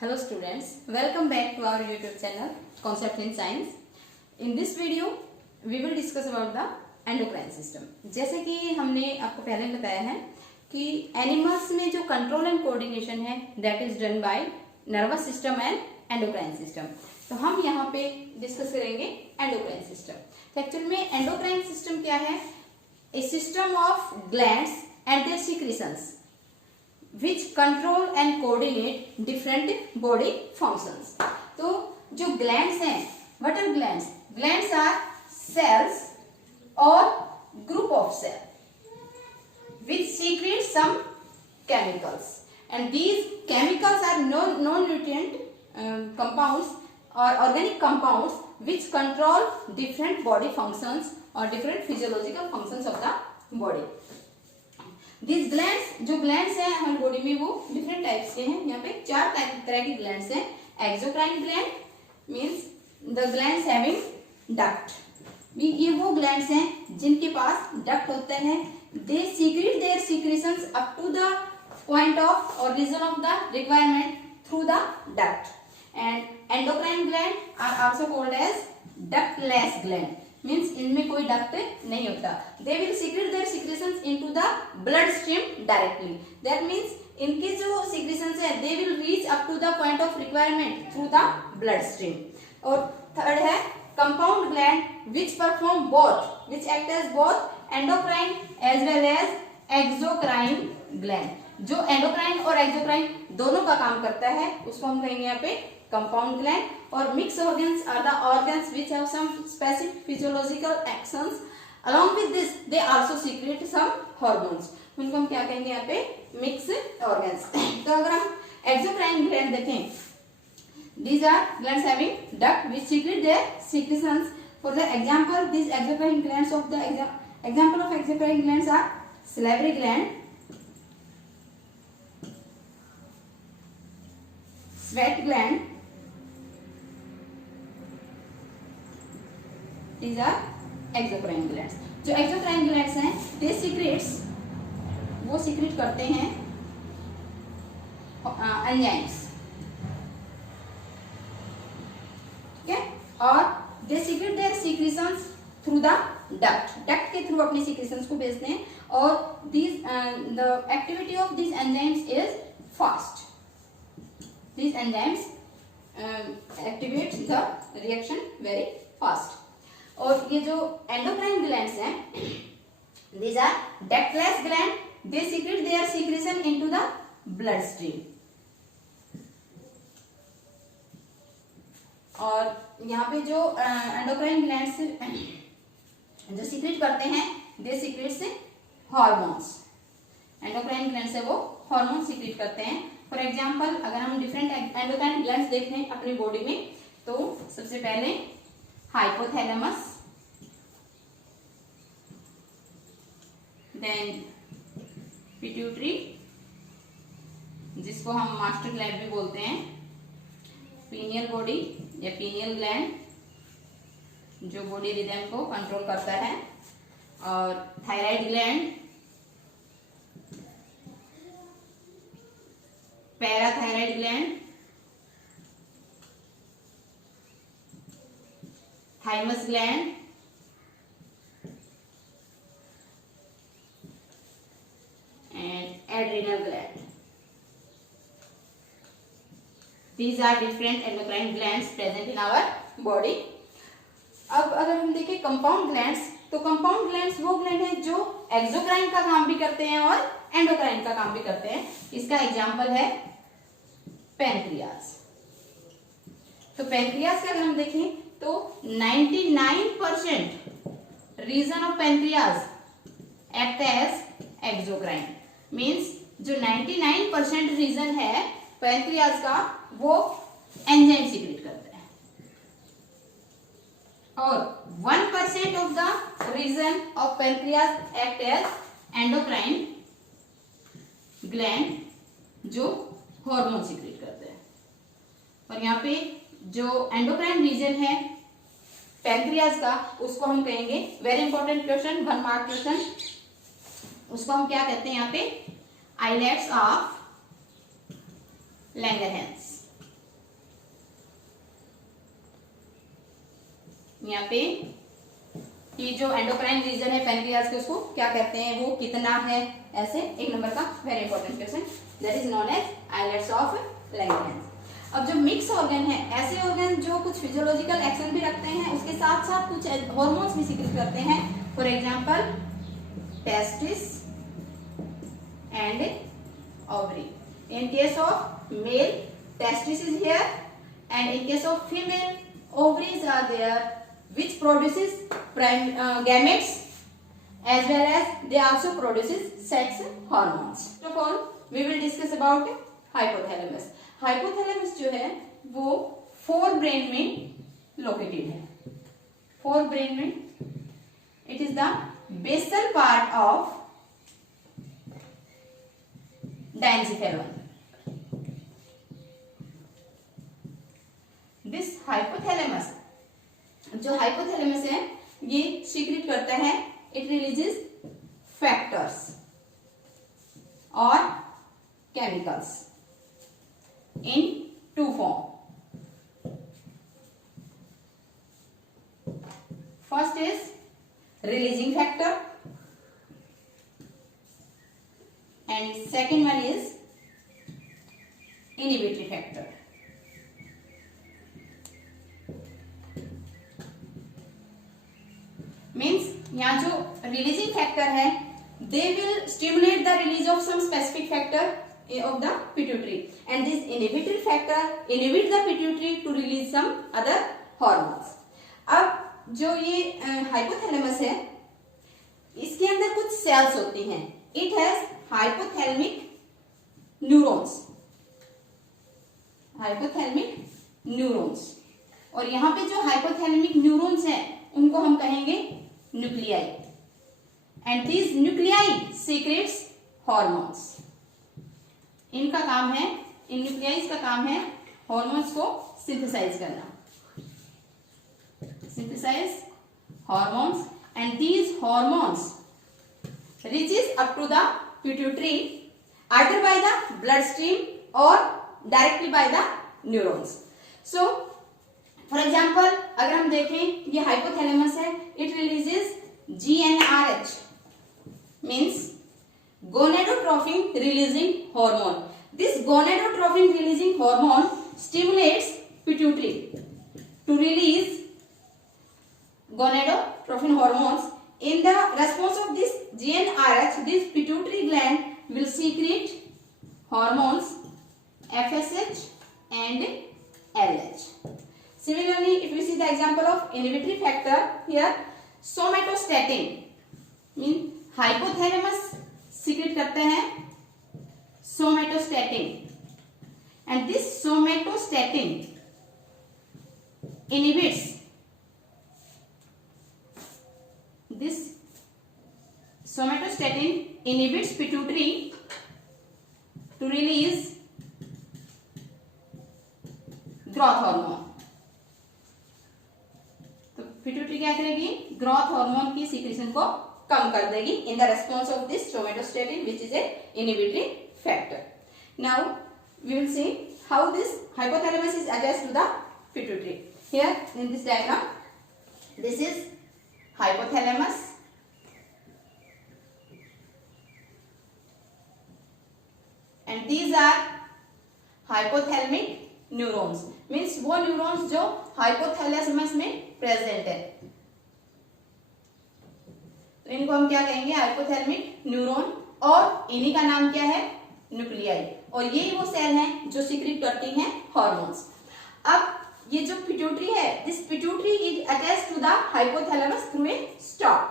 Hello students, welcome back to our YouTube channel Concept in Science. In this video, we will discuss about the endocrine system. जैसे कि हमने आपको पहले बताया है कि एनिमल्स में जो कंट्रोल एंड कोऑर्डिनेशन है that is done by nervous system and endocrine system. तो हम यहाँ पे डिस्कस करेंगे एंडोक्राइन सिस्टम. तो एक्चुअल में एंडोक्राइन सिस्टम क्या है? A system of glands and their secretions which control and coordinate different body functions. तो जो glands हैं, what are glands? Glands are cells or group of cells which secrete some chemicals, and these chemicals are non-nutrient compounds or organic compounds which control different body functions or different physiological functions of the body. These glands, जो glands हैं हमारी बॉडी में वो different types के हैं. यहाँ पे चार तरह की glands हैं. Exocrine gland means the glands having duct. ये वो glands हैं जिनके पास डक्ट होते हैं. They secrete their secretions up to the point of और region of the requirement through the duct. And endocrine gland are also called as ductless gland. Means इनमें कोई डक्ट नहीं होता. They will secrete their secretions into the blood stream directly. That means इनके जो secretions है they will reach up to the point of requirement through the blood stream. और third है compound gland which perform both, which act as both endocrine as well as exocrine gland. जो endocrine और exocrine दोनों का काम करता है उसको हम कहेंगे यहाँ पे कंपाउंड ग्लैंड. और mix organs are the organs which have some specific physiological actions. Along with this, they also secrete some hormones. उनको हम क्या कहेंगे यहाँ पे मिक्स ऑर्गन्स. तो अगर हम एक्सोक्राइन ग्लैंड देखें, these are glands having duct which secrete their secretions. For the example, these exocrine glands of the example of exocrine glands are salivary gland, sweat gland. These are exocrine glands. जो exocrine glands हैं, they secretes, वो secrete करते हैं enzymes, ठीक है. और they secrete their secretions through the duct. duct के थ्रू अपने secretions को भेजते हैं. और these the activity of these enzymes is fast. These enzymes activate the reaction very fast. और ये जो एंडोक्राइन ग्लैंड्स हैं, these are ductless gland. They secrete their secretion into the blood stream. और यहाँ पे जो एंडोक्राइन ग्लैंड्स जो सीक्रेट करते हैं, they secrete hormones. Endocrine gland से वो हार्मोन सीक्रेट करते हैं. फॉर एग्जाम्पल अगर हम डिफरेंट एंडोक्राइन ग्लैंड्स देखें अपनी बॉडी में, तो सबसे पहले हाइपोथैलेमस, देन पिट्यूटरी जिसको हम मास्टर ग्लैंड भी बोलते हैं, पीनियल बॉडी या पीनियल ग्लैंड जो बॉडी रिदम को कंट्रोल करता है, और thyroid gland, parathyroid gland, thymus gland, and adrenal gland. These are different endocrine glands present in our body. अब अगर हम देखें कंपाउंड ग्लैंड्स, तो कंपाउंड ग्लैंड्स वो ग्लैंड है जो एक्सोक्राइन का काम भी करते हैं और एंडोक्राइन का काम भी करते हैं. इसका एग्जाम्पल है पैनक्रियास. तो पैनक्रियास का अगर हम देखें तो 99% reason of pancreas act as exocrine. Means जो 99% रीजन है पैनक्रियास का वो एंजाइम सीक्रेट करता है, और 1% of the reason of pancreas act as endocrine gland जो हार्मोन सीक्रेट करते हैं. और यहाँ पे जो एंडोक्राइन रीजन है पैनक्रियास का, उसको हम कहेंगे, very important question, 1 mark question, उसको हम क्या कहते हैं यहाँ पे, आइलेट्स ऑफ लैंगरहैंस. यहाँ पे कि जो एंडोक्राइन रीजन है पैनक्रियाज के उसको क्या कहते हैं, वो कितना है, ऐसे 1 नंबर का very important question, that is known as islets of Langerhans. अब जो मिक्स ऑर्गन है, ऐसे ऑर्गन जो कुछ फिजियोलॉजिकल एक्शन भी रखते हैं, उसके साथ साथ कुछ हॉर्मोन्स भी सीक्रेट करते हैं। For example testis and ovary. In case of male testis is here, and in case of female ovaries are there which produces gametes as well as they also produces sex hormones. First of all we will discuss about hypothalamus. Hypothalamus जो है वो forebrain में located है, forebrain में it is the basal part of diencephalon. This hypothalamus, जो hypothalamus है ये secrete करता है, इट रिलीजेस फैक्टर्स और chemicals in 2 form. First is releasing factor and second one is inhibitory factor. Means यहाँ जो रिलीजिंग फैक्टर है they will stimulate the release of some specific factor of the pituitary and this inhibitory factor inhibit the pituitary to release some other hormones. अब जो ये hypothalamus है इसके अंदर कुछ सेल्स होती हैं, it has hypothalamic neurons, hypothalamic neurons, और यहाँ पे जो हाइपोथैलेमिक न्यूरॉन्स हैं उनको हम कहेंगे nuclei, and this nuclei secrets hormones. इनका काम है, इन न्यूक्लियाई का काम है हॉर्मोन्स को सिंथेसाइज करना, synthesise hormones, and these hormones reaches up to the pituitary either by the blood stream or directly by the neurons. So for example अगर हम देखें ये हाइपोथैलेमस है, it releases GnRH means gonadotrophin releasing hormone. This gonadotrophin releasing hormone stimulates pituitary to release gonadotrophin hormones. In the response of this GnRH, this pituitary gland will secrete hormones FSH and LH. Similarly, if we see the example of inhibitory factor here, somatostatin means hypothalamus secrete करते हैं somatostatin, and this somatostatin inhibits pituitary to release growth hormone. तो पिट्यूटरी क्या करेगी, growth hormone की सीक्रेशन को कम कर देगी in the response of this somatostatin which is a inhibitory factor. Now we will see how this hypothalamus is attached to the pituitary. Here in this diagram, this is hypothalamus, and these are hypothalamic neurons, means वो न्यूरॉन्स जो हाइपोथैलेमस में प्रेजेंट है, तो इनको हम क्या कहेंगे, hypothalamic neuron, और इन्हीं का नाम क्या है, न्यूक्लियाई, और यही वो सेल हैं जो सीक्रेट करती हैं हार्मोन्स। अब ये जो पिट्यूटरी है, this pituitary is attached to the hypothalamus through a stalk.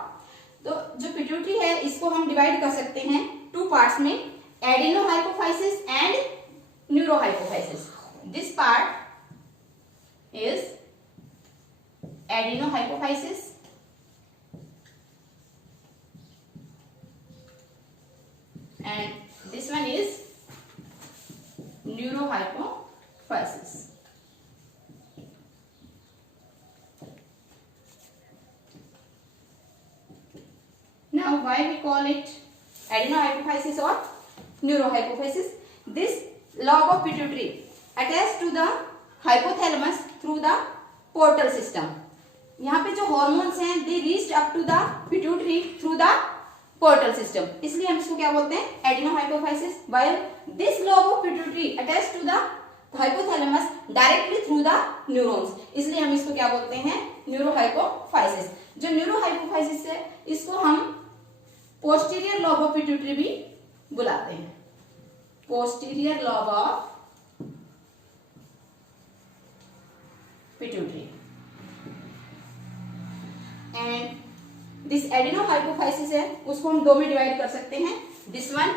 तो जो पिट्यूटरी है इसको हम डिवाइड कर सकते हैं 2 पार्ट्स में, adenohypophysis and neurohypophysis. This part is adenohypophysis and this one is neurohypophysis. Now why we call it adenohypophysis or neurohypophysis? This lobe of pituitary attached to the hypothalamus through the portal system. यहाँ पे जो hormones हैं they reached up to the pituitary through the portal system, इसलिए हम इसको क्या बोलते हैं, adenohypophysis. While this lobe of pituitary attach to the hypothalamus directly through the neurons, इसलिए हम इसको क्या बोलते हैं, न्यूरोहाइपोफाइसिस। जो न्यूरोहाइपोफाइसिस है इसको हम पोस्टीरियर लोब ऑफ पिट्यूटरी भी बुलाते हैं, posterior lobe of pituitary. And this adenohypophysis है उसको हम दो में डिवाइड कर सकते हैं, this one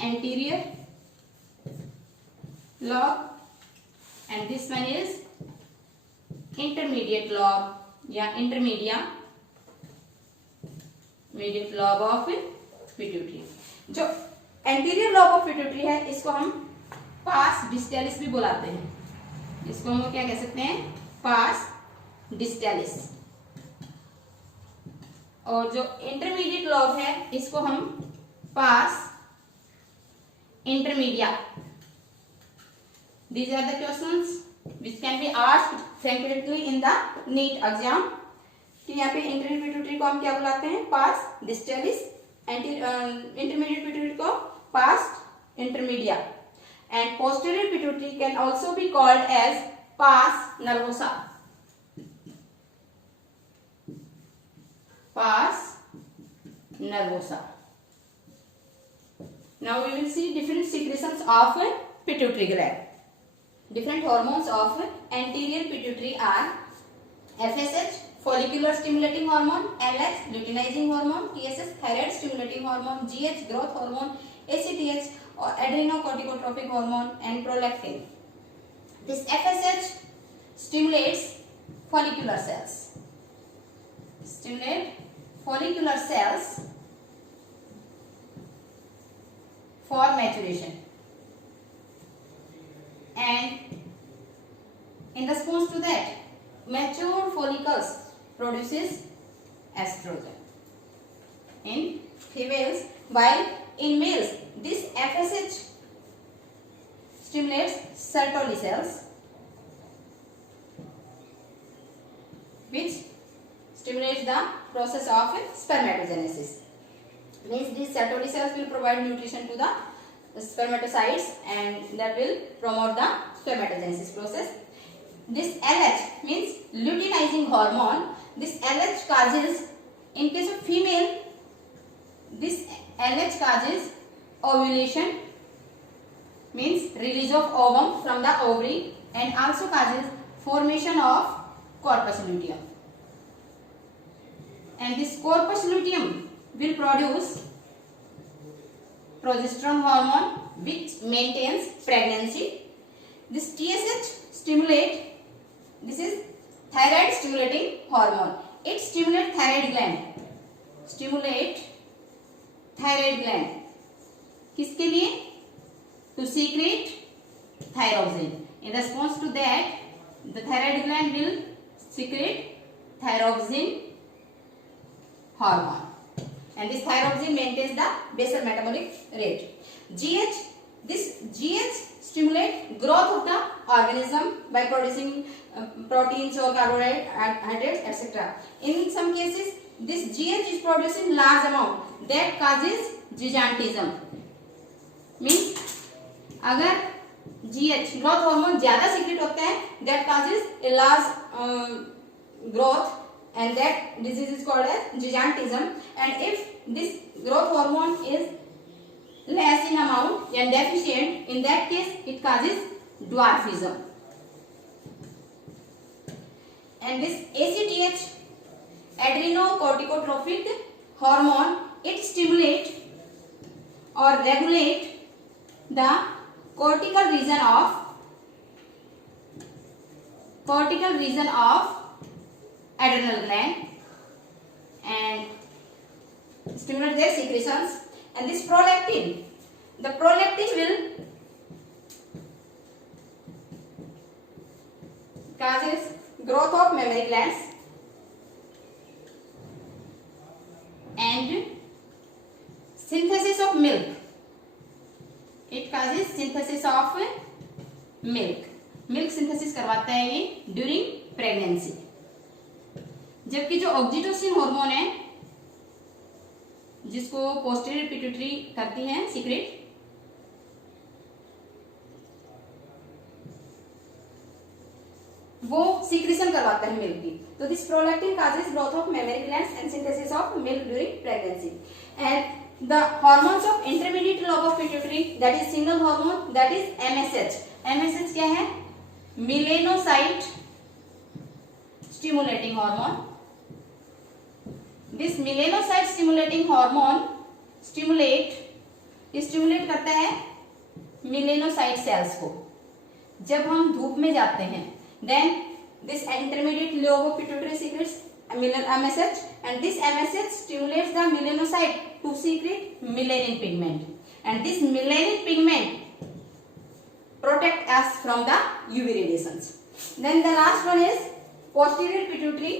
anterior lobe and this one is intermediate lobe या intermediate lobe of pituitary। जो anterior lobe of pituitary है इसको हम pars distalis भी बुलाते हैं, इसको हम क्या कह सकते हैं, pars distalis। और जो intermediate lobe है इसको हम pars intermedia। These are the questions which can be asked frequently in the NEET exam। कि यहाँ पे इंटीरियर पिट्यूटरी को हम क्या बुलाते हैं, पास डिस्टेलिस, इंटरमीडिएट पिट्यूटरी को pars intermedia, and posterior pituitary can also be called as pars nervosa, pars nervosa. Now we will see different secretions of pituitary gland. Different hormones of anterior pituitary are FSH follicular stimulating hormone, LH luteinizing hormone, TSH thyroid stimulating hormone, GH growth hormone, ACTH or adrenocorticotropic hormone, and prolactin. This FSH stimulates follicular cells, for maturation, and in response to that mature follicles produces estrogen in females, while in males this FSH stimulates Sertoli cells which stimulates the process of spermatogenesis. Means these Sertoli cells will provide nutrition to the spermatocytes and that will promote the spermatogenesis process. This LH means luteinizing hormone. This LH causes, in case of female, this LH causes ovulation, means release of ovum from the ovary, and also causes formation of corpus luteum. And this corpus luteum will produce progesterone hormone which maintains pregnancy. This TSH stimulate, this is thyroid stimulating hormone, it stimulates thyroid gland, किसके लिए, to secrete thyroxine. In response to that the thyroid gland will secrete thyroxine hormone, and this thyroxine maintains the basal metabolic rate. GH, this GH stimulate growth of the organism by producing proteins or carbohydrates etc. In some cases this GH is produced in large amount that causes gigantism, means अगर GH growth hormone ज्यादा secrete होता है that causes a large growth, and that disease is called as gigantism. And if this growth hormone is less in amount and deficient, in that case it causes dwarfism. And this ACTH adrenocorticotropic hormone, it stimulate or regulate the cortical region of adrenal gland and stimulate their secretions. And this prolactin, the prolactin will causes growth of mammary glands and synthesis of milk. It causes synthesis of milk. Milk synthesis करवाता है ये during pregnancy. जबकि जो oxytocin hormone है, जिसको posterior pituitary करती है सीक्रेट, वो सीक्रेशन करवाता है मिल्क की। तो this prolactin causes growth of mammary glands and synthesis of milk during pregnancy. And the hormones of intermediate lobe of pituitary, that is single hormone, that is MSH. MSH क्या है? Melanocyte stimulating hormone. This melanocyte stimulating hormone stimulate करता है melanocyte sales को। जब हम धूप में जाते हैं, then this intermediate lobe of pituitary secretes MSH, and this MSH stimulates the melanocyte to secrete melanin pigment, and this melanin pigment protect us from the UV radiations. Then the last one is posterior pituitary.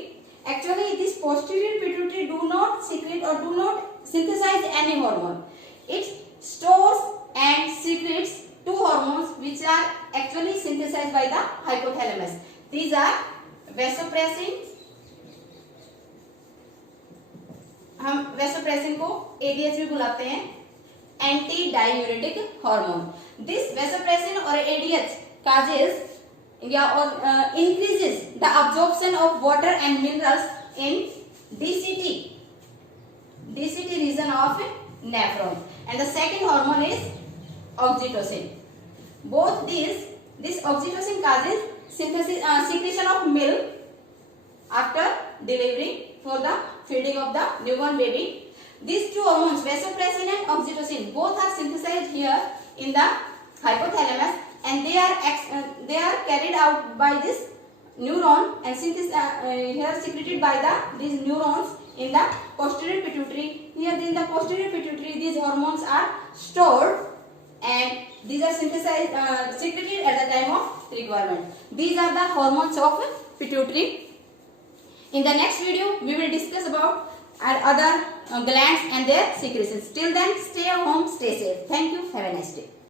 Actually this posterior pituitary do not secrete or do not synthesize any hormone. It stores and secretes two hormones which are actually synthesized by the hypothalamus. These are vasopressin, हम vasopressin को ADH भी बुलाते हैं, anti diuretic hormone. This vasopressin और ADH causes increases the absorption of water and minerals in DCT region of nephron, and the second hormone is oxytocin. Both this oxytocin causes secretion of milk after delivery for the feeding of the newborn baby. These two hormones, vasopressin and oxytocin, both are synthesized here in the hypothalamus, and they are carried out by this neuron and here secreted by these neurons in the posterior pituitary. Here in the posterior pituitary, these hormones are stored and these are synthesized, secreted at the time of requirement. These are the hormones of pituitary. In the next video, we will discuss about our other glands and their secretions. Till then, stay home, stay safe. Thank you. Have a nice day.